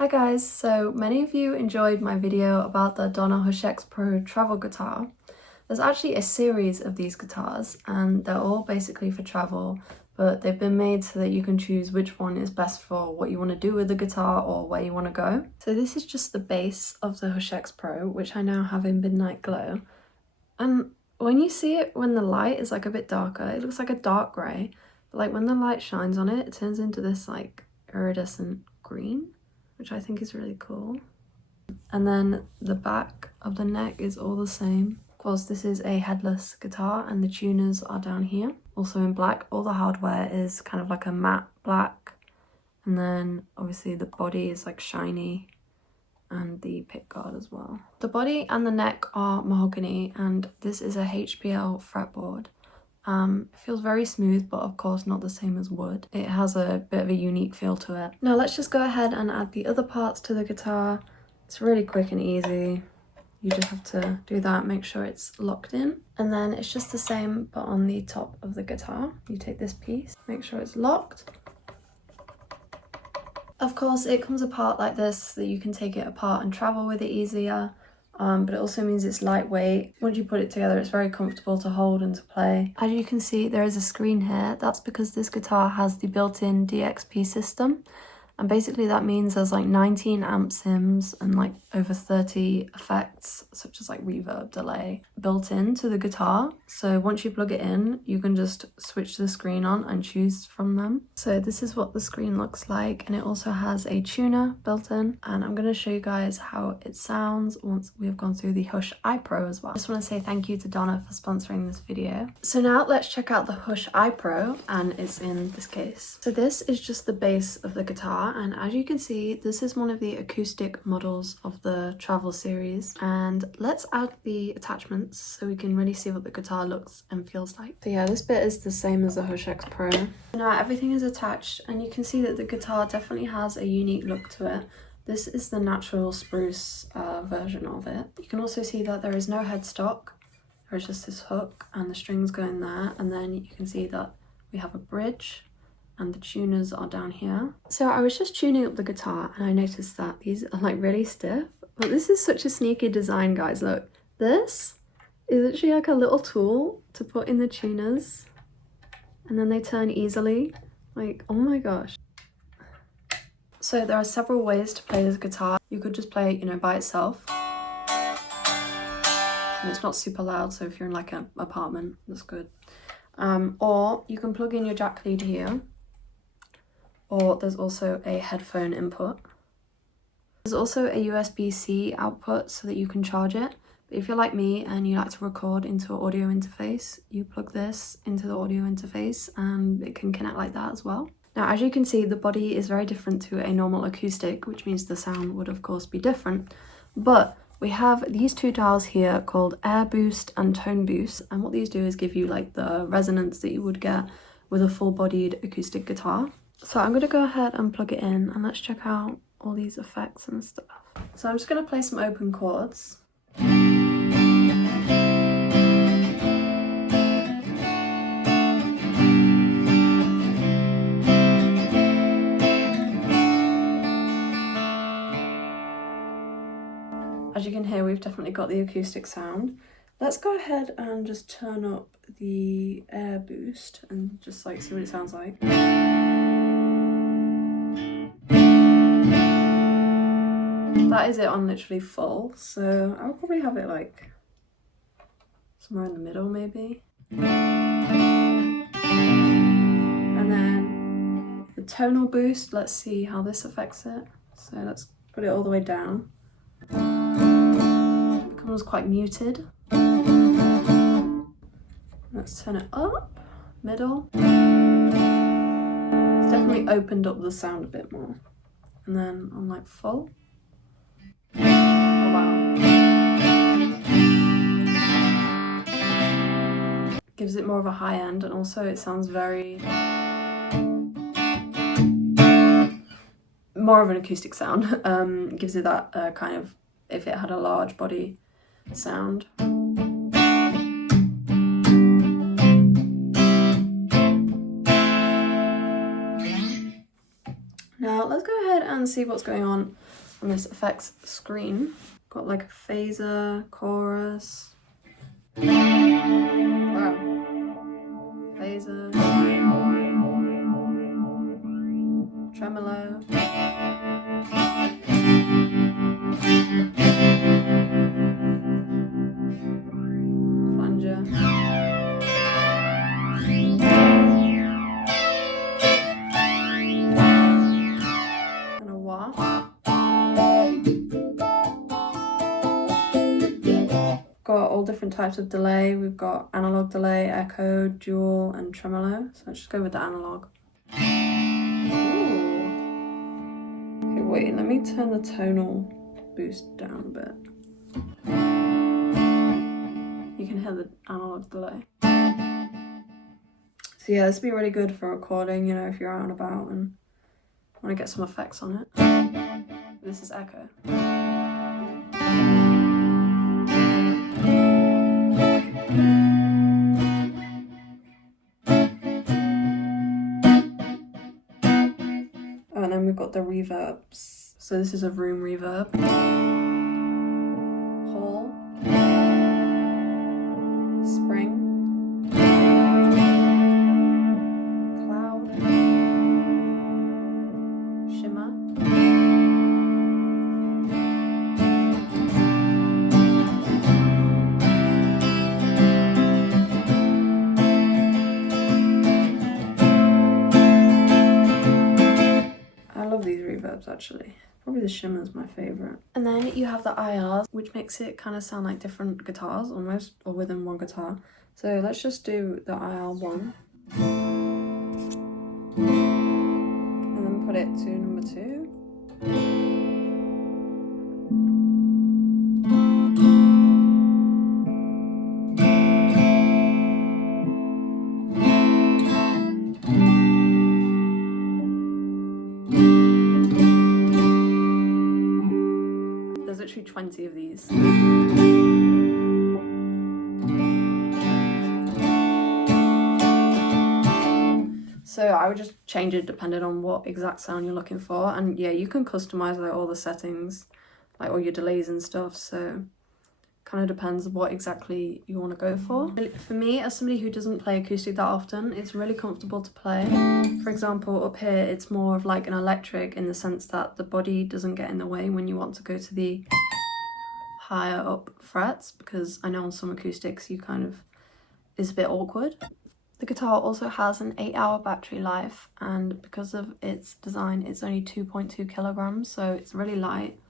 Hi guys, so many of you enjoyed my video about the Tonal Hush X Pro travel guitar. There's actually a series of these guitars and they're all basically for travel, but they've been made so that you can choose which one is best for what you want to do with the guitar or where you want to go. So this is just the base of the Hush X Pro, which I now have in Midnight Glow. And when you see it when the light is like a bit darker, it looks like a dark grey, but like when the light shines on it, it turns into this like iridescent green, which I think is really cool. And then the back of the neck is all the same. Of course, this is a headless guitar and the tuners are down here, also in black. All the hardware is kind of like a matte black. And then obviously the body is like shiny and the pickguard as well. The body and the neck are mahogany and this is a HPL fretboard. It feels very smooth, but of course not the same as wood. It has a bit of a unique feel to it. Now let's just go ahead and add the other parts to the guitar. It's really quick and easy. You just have to do that, make sure it's locked in. And then it's just the same, but on the top of the guitar. You take this piece, make sure it's locked. Of course, it comes apart like this so that you can take it apart and travel with it easier. But it also means it's lightweight. Once you put it together, it's very comfortable to hold and to play. As you can see, there is a screen here. That's because this guitar has the built-in DXP system. And basically that means there's like 19 amp sims and like over 30 effects, such as like reverb, delay, built into the guitar. So once you plug it in, you can just switch the screen on and choose from them. So this is what the screen looks like, and it also has a tuner built in. And I'm going to show you guys how it sounds once we've gone through the Hush iPro as well. I just want to say thank you to Donna for sponsoring this video. So now let's check out the Hush iPro, and it's in this case. So this is just the base of the guitar. And as you can see, this is one of the acoustic models of the travel series. And let's add the attachments so we can really see what the guitar looks and feels like. So yeah, this bit is the same as the Hush X Pro. Now everything is attached and you can see that the guitar definitely has a unique look to it. This is the natural spruce version of it. You can also see that there is no headstock. There's just this hook and the strings go in there. And then you can see that we have a bridge and the tuners are down here. So I was just tuning up the guitar and I noticed that these are like really stiff, but this is such a sneaky design, guys. Look, this is actually like a little tool to put in the tuners and then they turn easily. Like, oh my gosh. So there are several ways to play this guitar. You could just play it, you know, by itself. And it's not super loud, so if you're in like an apartment, that's good. Or you can plug in your jack lead here. Or there's also a headphone input. There's also a USB-C output so that you can charge it. But if you're like me and you like to record into an audio interface, you plug this into the audio interface and it can connect like that as well. Now, as you can see, the body is very different to a normal acoustic, which means the sound would of course be different. But we have these two dials here called Air Boost and Tone Boost. And what these do is give you like the resonance that you would get with a full-bodied acoustic guitar. So I'm going to go ahead and plug it in and let's check out all these effects and stuff. So I'm just going to play some open chords. As you can hear, we've definitely got the acoustic sound. Let's go ahead and just turn up the air boost and just like see what it sounds like. That is it on literally full, so I'll probably have it like somewhere in the middle maybe. And then the tonal boost, let's see how this affects it. So let's put it all the way down. It becomes quite muted. Let's turn it up, middle. It's definitely opened up the sound a bit more. And then on like full. Oh wow. Gives it more of a high end, and also it sounds very more of an acoustic sound. Gives it that kind of, if it had a large body sound. Now let's go ahead and see what's going on this effects screen. Got like a phaser, chorus. Wow. Phaser. Tremolo. Flanger. And a wah. Got all different types of delay. We've got analog delay, echo, dual, and tremolo. So let's just go with the analog. Ooh. Okay, wait, let me turn the tonal boost down a bit. You can hear the analog delay. So yeah, this would be really good for recording, you know, if you're out and about and want to get some effects on it. This is echo. Oh, and then we've got the reverbs. So this is a room reverb. Hall. Spring. Cloud. Shimmer. I love these reverbs actually. Probably the shimmer is my favorite. And then you have the IRs, which makes it kind of sound like different guitars almost, or within one guitar. So let's just do the IR1. And then put it to number 2. There's literally 20 of these. So I would just change it depending on what exact sound you're looking for. And yeah, you can customize like all the settings, like all your delays and stuff. So kind of depends what exactly you want to go for. For me, as somebody who doesn't play acoustic that often, it's really comfortable to play. For example, up here, it's more of like an electric in the sense that the body doesn't get in the way when you want to go to the higher up frets, because I know on some acoustics you kind of, it's a bit awkward. The guitar also has an 8-hour battery life, and because of its design, it's only 2.2 kilograms, so it's really light,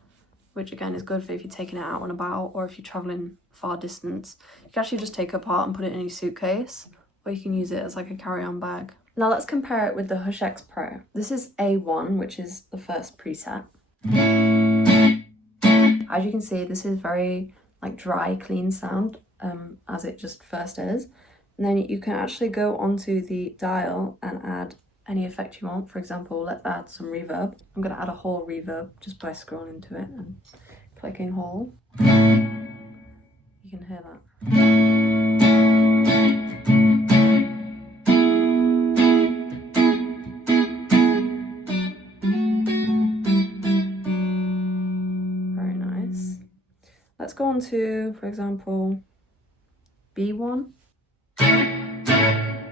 which again is good for if you're taking it out and about, or if you're traveling far distance. You can actually just take it apart and put it in your suitcase, or you can use it as like a carry-on bag. Now let's compare it with the Hush X Pro. This is A1, which is the first preset. As you can see, this is very like dry, clean sound, as it just first is. And then you can actually go onto the dial and add any effect you want. For example, let's add some reverb. I'm going to add a whole reverb just by scrolling into it and clicking whole. You can hear that. Very nice. Let's go on to, for example, B1.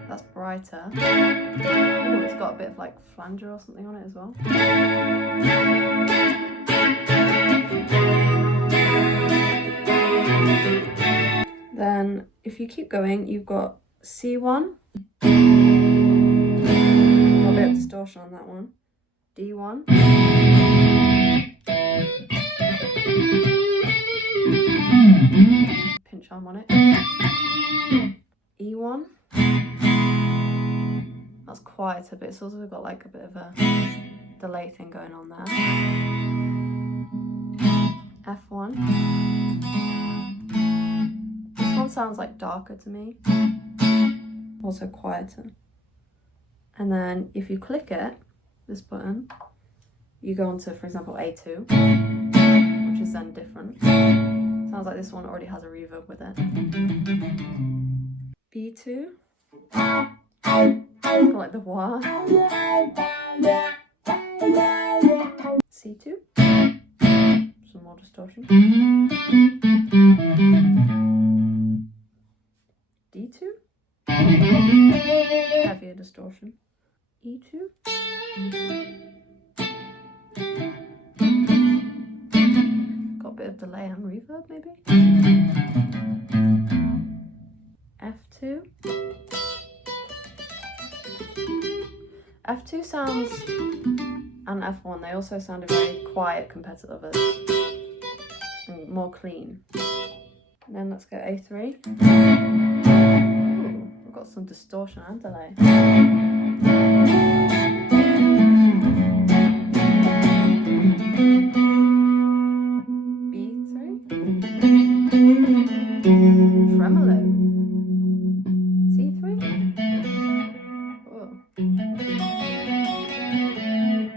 That's brighter. Oh, it's got a bit of like flanger or something on it as well. Then if you keep going, you've got C1. A little bit of distortion on that one. D1. Pinch arm on it. E1. That's quieter, but it's also got like a bit of a delay thing going on there. F1. This one sounds like darker to me. Also quieter. And then if you click it, this button, you go on to, for example, A2, which is then different. Sounds like this one already has a reverb with it. B2. It's got like the wah. C2, some more distortion. D2, heavier distortion. E2, got a bit of delay and reverb maybe. F2. F2 sounds, and F1, they also sounded very quiet compared to the others, and more clean. And then let's go A3. Ooh, we've got some distortion and delay. B3. Tremolo. C3. Whoa.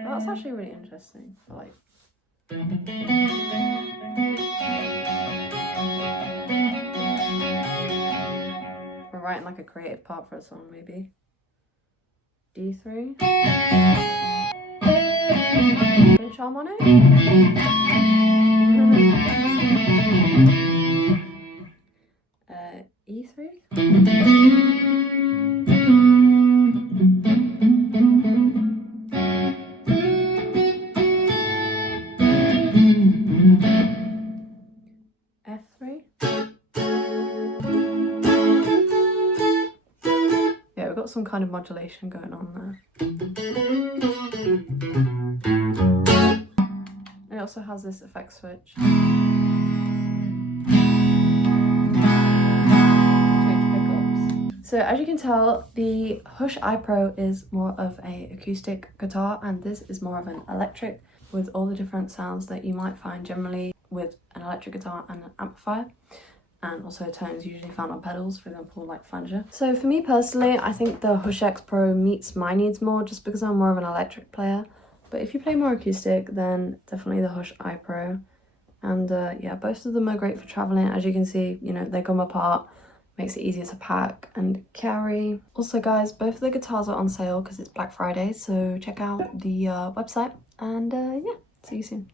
That's actually really interesting. I like. We're writing like a creative part for a song, maybe. D3. Pinch harmonic. E3. F3. Yeah, we've got some kind of modulation going on there. It also has this effect switch. So as you can tell, the Hush iPro is more of an acoustic guitar, and this is more of an electric, with all the different sounds that you might find generally with an electric guitar and an amplifier, and also tones usually found on pedals, for example like flanger. So for me personally, I think the Hush X Pro meets my needs more just because I'm more of an electric player. But if you play more acoustic, then definitely the Hush iPro. And yeah, both of them are great for traveling. As you can see, you know, they come apart. Makes it easier to pack and carry. Also guys, both of the guitars are on sale because it's Black Friday, so check out the website, and yeah, see you soon.